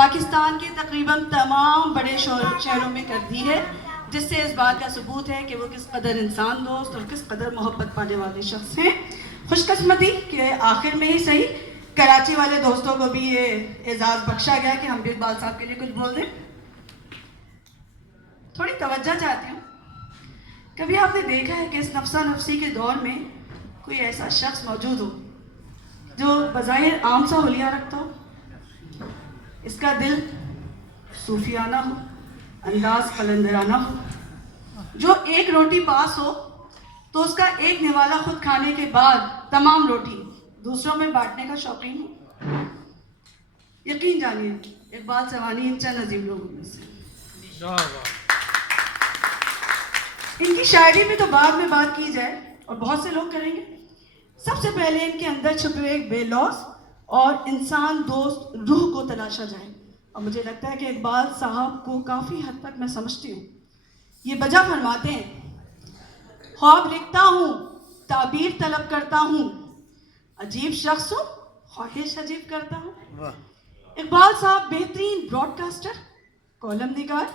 پاکستان کے تقریباً تمام بڑے شہروں میں کر دی ہے، جس سے اس بات کا ثبوت ہے کہ وہ کس قدر انسان دوست اور کس قدر محبت پانے والے شخص ہیں۔ خوش قسمتی کہ آخر میں ہی صحیح کراچی والے دوستوں کو بھی یہ اعزاز بخشا گیا کہ ہم بھی اقبال صاحب کے لیے کچھ بول دیں۔ تھوڑی توجہ چاہتی ہوں۔ کبھی آپ نے دیکھا ہے کہ اس نفسا نفسی کے دور میں کوئی ایسا شخص موجود ہو جو بظاہر عام سا حلیہ رکھتا ہو، اس کا دل صوفیانہ ہو، انداز قلندرانہ ہو، جو ایک روٹی پاس ہو تو اس کا ایک نوالا خود کھانے کے بعد تمام روٹی دوسروں میں بانٹنے کا شوقین ہو؟ یقین جانیے اقبال سوانی ان چند عظیم لوگوں میں سے۔ ان کی شاعری میں تو بعد میں بات کی جائے اور بہت سے لوگ کریں گے، سب سے پہلے ان کے اندر چھپے ہوئے ایک بے لوث اور انسان دوست روح کو تلاشا جائے، اور مجھے لگتا ہے کہ اقبال صاحب کو کافی حد تک میں سمجھتی ہوں۔ یہ بجا فرماتے ہیں، خواب لکھتا ہوں، تعبیر طلب کرتا ہوں، عجیب شخص ہوں، خواہش عجیب کرتا ہوں۔ اقبال صاحب بہترین براڈ کاسٹر، کالم نگار،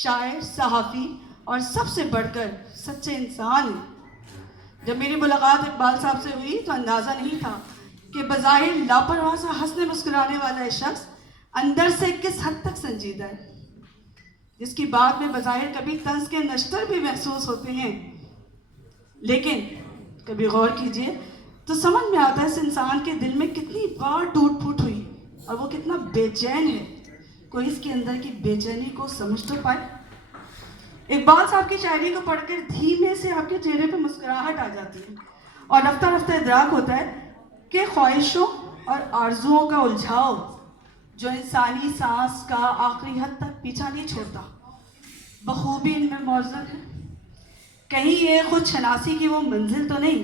شاعر، صحافی اور سب سے بڑھ کر سچے انسان ہیں۔ جب میری ملاقات اقبال صاحب سے ہوئی تو اندازہ نہیں تھا کہ بظاہر لاپرواہ سا ہنسنے مسکرانے والا شخص اندر سے کس حد تک سنجیدہ ہے، جس کی بات میں بظاہر کبھی طنز کے نشتر بھی محسوس ہوتے ہیں، لیکن کبھی غور کیجئے تو سمجھ میں آتا ہے اس انسان کے دل میں کتنی بار ٹوٹ پھوٹ ہوئی اور وہ کتنا بے چین ہے۔ کوئی اس کے اندر کی بے چینی کو سمجھ تو پائے۔ اقبال صاحب کی شاعری کو پڑھ کر دھیمے سے آپ کے چہرے پہ مسکراہٹ آ جاتی ہے اور رفتہ رفتہ ادراک ہوتا ہے کہ خواہشوں اور آرزوؤں کا الجھاؤ جو انسانی سانس کا آخری حد تک پیچھا نہیں چھوڑتا بخوبی ان میں موجود ہے۔ کہیں یہ خود شناسی کی وہ منزل تو نہیں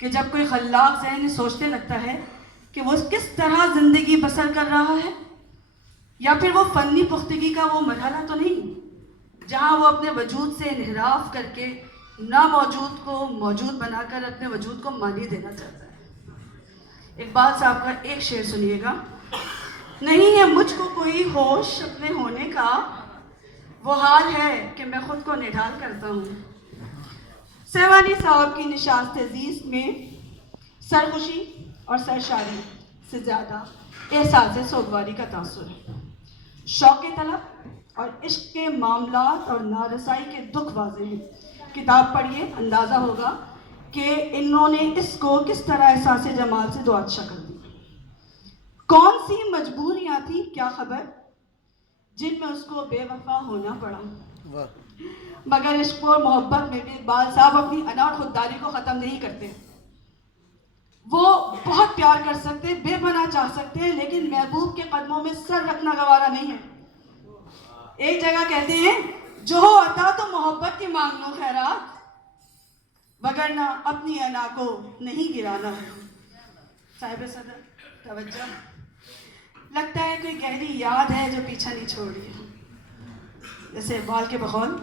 کہ جب کوئی خلاق ذہن سوچنے لگتا ہے کہ وہ کس طرح زندگی بسر کر رہا ہے، یا پھر وہ فنی پختگی کا وہ مرحلہ تو نہیں جہاں وہ اپنے وجود سے انحراف کر کے ناموجود کو موجود بنا کر اپنے وجود کو معنی دینا چاہتا ہے۔ اقبال صاحب کا ایک شعر سنیے گا، نہیں ہے مجھ کو کوئی ہوش اپنے ہونے کا، وہ حال ہے کہ میں خود کو نڈھال کرتا ہوں۔ سیوانی صاحب کی نشاست عزیز میں سرخوشی اور سرشاری سے زیادہ احساس سوگواری کا تاثر ہے۔ شوق طلب اور عشق کے معاملات اور نارسائی کے دکھ واضح ہیں۔ کتاب پڑھیے، اندازہ ہوگا کہ انہوں نے اس کو کس طرح احساس جمال سے دوچا کر دی۔ کون سی مجبوریاں تھیں کیا خبر جن میں اس کو بے وفا ہونا پڑا، مگر عشق اور محبت میں بھی اقبال صاحب اپنی انا اور خودداری کو ختم نہیں کرتے۔ وہ بہت پیار کر سکتے، بے پناہ چاہ سکتے ہیں، لیکن محبوب کے قدموں میں سر رکھنا گوارا نہیں ہے۔ ایک جگہ کہتے ہیں، جو ہو عطا تو محبت کی مانگ لو خیرات، وگرنہ اپنی انا کو نہیں گرانا ہے۔ صاحب صدر توجہ، لگتا ہے کوئی گہری یاد ہے جو پیچھا نہیں چھوڑ رہی ہے۔ جیسے اقبال کے بقول،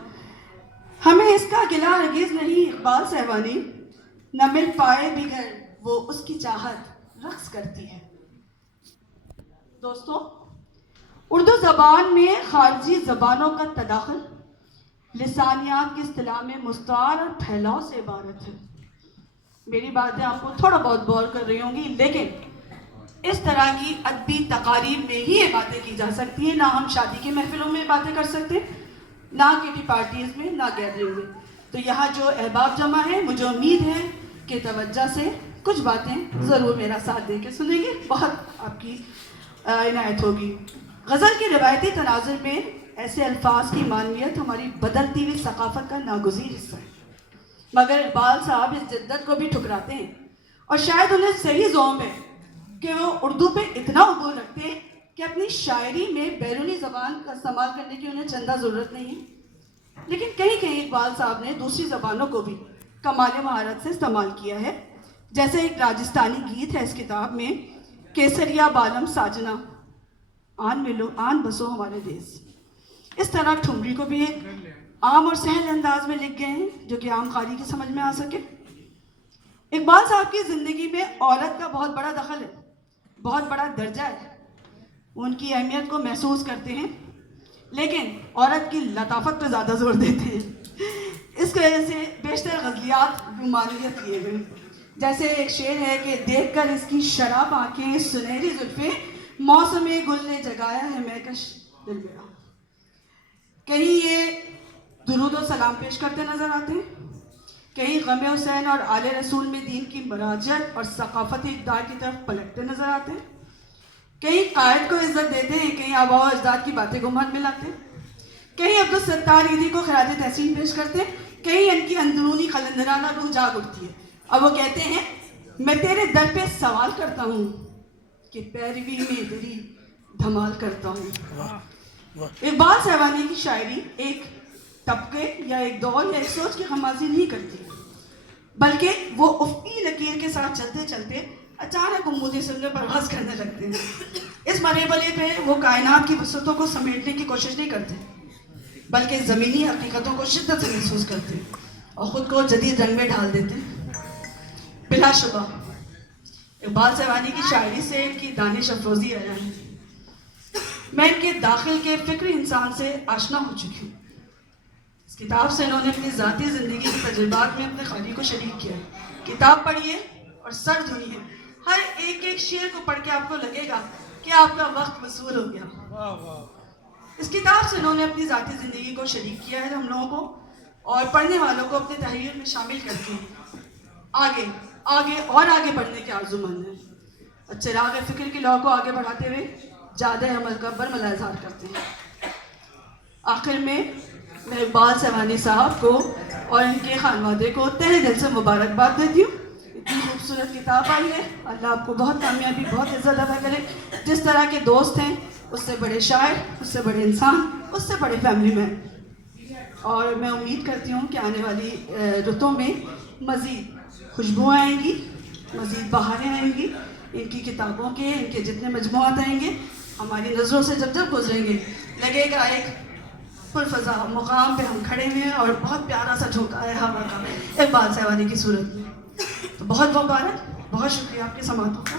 ہمیں اس کا گلہ ہرگز نہیں اقبال سیوانی، نہ مل پائے بھی گھر وہ اس کی چاہت رقص کرتی ہے۔ دوستو، اردو زبان میں خارجی زبانوں کا تداخل لسانیات کی اصطلاح میں مستعار اور پھیلاؤ سے عبارت ہے۔ میری باتیں آپ کو تھوڑا بہت بور کر رہی ہوں گی، لیکن اس طرح کی ادبی تقاریب میں ہی یہ باتیں کی جا سکتی ہیں، نہ ہم شادی کی محفلوں میں باتیں کر سکتے، نہ کٹی پارٹیز میں، نہ گیدرنگ میں۔ تو یہاں جو احباب جمع ہیں، مجھے امید ہے کہ توجہ سے کچھ باتیں ضرور میرا ساتھ دے کے سنیں گے، بہت آپ کی عنایت ہوگی۔ غزل کے روایتی تناظر میں ایسے الفاظ کی معنویت ہماری بدلتی ہوئی ثقافت کا ناگزیر حصہ ہے، مگر اقبال صاحب اس جدت کو بھی ٹھکراتے ہیں، اور شاید انہیں صحیح زوم ہے کہ وہ اردو پہ اتنا عبور رکھتے ہیں کہ اپنی شاعری میں بیرونی زبان کا استعمال کرنے کی انہیں چندہ ضرورت نہیں ہے، لیکن کہیں کہیں اقبال صاحب نے دوسری زبانوں کو بھی کمال مہارت سے استعمال کیا ہے۔ جیسے ایک راجستانی گیت ہے اس کتاب میں، کیسریا بالم ساجنا آن ملو آن بسو ہمارے دیس۔ اس طرح ٹھمری کو بھی ایک عام اور سہل انداز میں لکھ گئے ہیں جو کہ عام قاری کی سمجھ میں آ سکے۔ اقبال صاحب کی زندگی میں عورت کا بہت بڑا دخل ہے، بہت بڑا درجہ ہے۔ وہ ان کی اہمیت کو محسوس کرتے ہیں، لیکن عورت کی لطافت پہ زیادہ زور دیتے ہیں. اس کی وجہ سے بیشتر غزلیات رومانیت کیے گئے. جیسے ایک شعر ہے کہ دیکھ کر اس کی شراب آنکھیں، سنہری زلفیں، موسم گل نے جگایا ہے میں کش دل میرا. کہیں یہ درود و سلام پیش کرتے نظر آتے ہیں، کہیں غم حسین اور آل رسول میں دین کی مراجعت اور ثقافتی اقدار کی طرف پلٹتے نظر آتے ہیں، کہیں قائد کو عزت دیتے ہیں، کہیں آباء و اجداد کی باتیں کو من ملاتے ہیں، کہیں عبدالستار عیدی کو خراج تحسین پیش کرتے ہیں، کہیں ان کی اندرونی قلندرانہ روح جاگ اٹھتی ہے اور وہ کہتے ہیں میں تیرے در پہ سوال کرتا ہوں کہ پیروی میں تیری دھمال کرتا ہوں. اقبال صاحبانی کی شاعری ایک طبقے یا ایک دور یا ایک سوچ کی خمازی نہیں کرتی، بلکہ وہ افقی لکیر کے ساتھ چلتے چلتے اچانک عمودی سلسلے پرواز کرنے لگتے ہیں. اس مرحلے پہ وہ کائنات کی وسعتوں کو سمیٹنے کی کوشش نہیں کرتے، بلکہ زمینی حقیقتوں کو شدت سے محسوس کرتے ہیں اور خود کو جدید رنگ میں ڈھال دیتے ہیں. بلا شبہ اقبال صاحبانی کی شاعری سے ان کی دانش افروزی آیا ہے. میں ان کے داخل کے فکری انسان سے آشنا ہو چکی ہوں. اس کتاب سے انہوں نے اپنی ذاتی زندگی کے تجربات میں اپنے خالی کو شریک کیا ہے. کتاب پڑھیے اور سر دھنیے، ہر ایک ایک شعر کو پڑھ کے آپ کو لگے گا کہ آپ کا وقت وصول ہو گیا. اس کتاب سے انہوں نے اپنی ذاتی زندگی کو شریک کیا ہے ہم لوگوں کو، اور پڑھنے والوں کو اپنے تحریر میں شامل کر کے آگے آگے اور آگے بڑھنے کے آرزو مند ہیں. اور چراغ فکر کی لو کو آگے بڑھاتے ہوئے جادہ عمل کا برملا اظہار کرتے ہیں. آخر میں اقبال صاحبانی صاحب کو اور ان کے خانوادے کو تہہ دل سے مبارکباد دیتی ہوں. اتنی خوبصورت کتاب آئی ہے، اللہ آپ کو بہت کامیابی، بہت عزت عطا کرے. جس طرح کے دوست ہیں اس سے بڑے شاعر، اس سے بڑے انسان، اس سے بڑے فیملی مین. اور میں امید کرتی ہوں کہ آنے والی رتوں میں مزید خوشبوئیں آئیں گی، مزید بہاریں آئیں گی. ان کی کتابوں کے، ان کے جتنے مجموعات آئیں گے ہماری نظروں سے جب جب گزریں گے لگے گا ایک پرفضا مقام پہ ہم کھڑے ہیں اور بہت پیارا سا جھونکا ہے ہوا کا اقبال صاحبانی کی صورت میں. تو بہت مبارک، بہت شکریہ آپ کے سماعتوں کا.